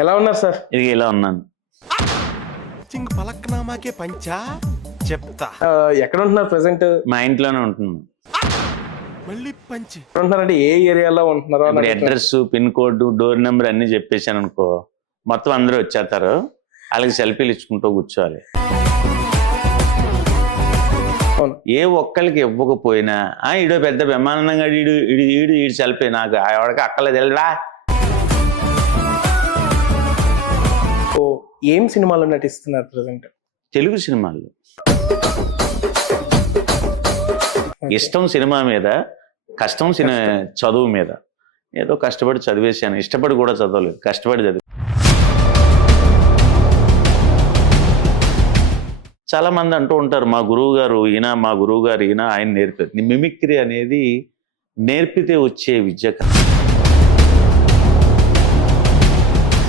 ఎలా ఉన్నారు సార్? ఇది ఇలా ఉన్నాను. చింగ్ పలక్నామాకే పంచా చెప్తా. ఎక్కడ ఉంటున్నారు ప్రెసెంట్? మా ఇంట్లోనే ఉంటున్నాను. మళ్ళీ పంచి ఎక్కడ ఉంటున్నారంటే ఏ ఏరియాలో ఉంటున్నారో అని ఇప్పుడు అడుగుతున్నా. Address, pin code, door number అన్ని చెప్పేశాను అనుకో, మొత్తం అందరూ వచ్చేస్తారు. వాళ్ళకి సెల్ఫీలు ఇచ్చుకుంటూ కూర్చోవాలి. అవును. ఏ ఒక్కరికి ఇవ్వకపోయినా ఈడో పెద్ద బ్రహ్మానందంగా ఈడు సెల్ఫీ నాకు ఎవరికి అక్కర్లేదు వెళ్ళరా. ఓ, ఏం సినిమాలో నటిస్తున్నారు ప్రెసెంట్? తెలుగు సినిమాల్లో ఇష్టం సినిమా మీద, కష్టం చదువు మీద. ఏదో కష్టపడి చదివేశాను. ఇష్టపడి కూడా చదవలేదు, కష్టపడి చదివి. చాలా మంది అంటూ ఉంటారు మా గురువు గారు ఈయన ఆయన నేర్పారు. మిమిక్రీ అనేది నేర్పితే వచ్చే విద్య కాదు.